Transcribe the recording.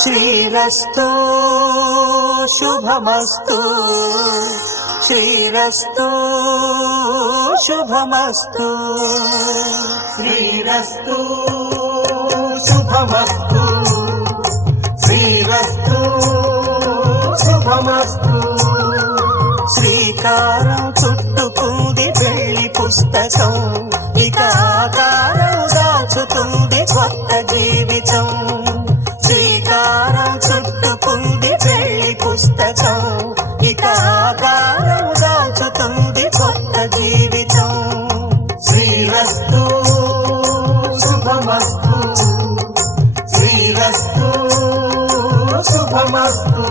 శ్రీరస్తు శుభమస్తు శ్రీరస్తు శుభమస్తు శ్రీరస్తు శుభమస్తు శ్రీరస్తు శుభమస్తు శ్రీకారం చుట్టుకుంది పెళ్లి పుస్తకం ఇక ఆకారం దాచుతుంది కొత్త జీవితం శ్రీకారం చుట్టుకుంది పెళ్లి పుస్తకం ఇక ఆకారం దాచుతుంది కొత్త జీవితం శ్రీరస్తు శుభమస్తు శ్రీరస్తు శుభమస్తు